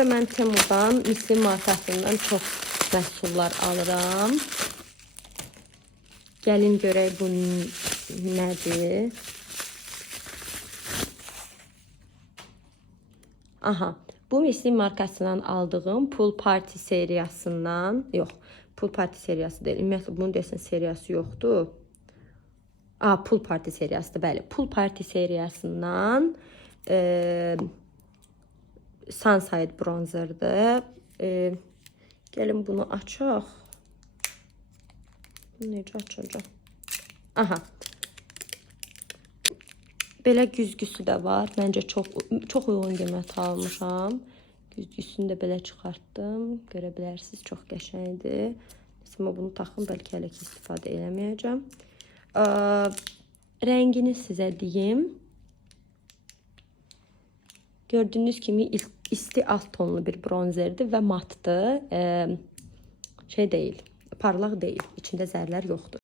Mən Temu'dan Misli markasından çox məhsullar alıram. Gəlin görək bu nədir? Aha, bu Misli markasından aldığım Pool Party seriyasından, yox, Pool Party seriyası deyil. Ümumiyyətlə bunun desən seriyası yoxdur. Pool Party seriyasıdır, bəli. Pool Party seriyasından Sunside bronzerdir. Gəlin bunu açaq. Necə açacağım? Aha. Belə güzgüsü də var. Məncə çox uyğun qiymətə almışam. Güzgüsünü də belə çıxartdım. Görə bilərsiniz, çox qəşəngdir. Amma bunu taxım, bəlkə hələ ki istifadə eləməyəcəm. Rəngini sizə deyim. Gördüyünüz kimi isti alt tonlu bir bronzerdir və matdır. Şey deyil, parlaq deyil. İçində zərlər yoxdur.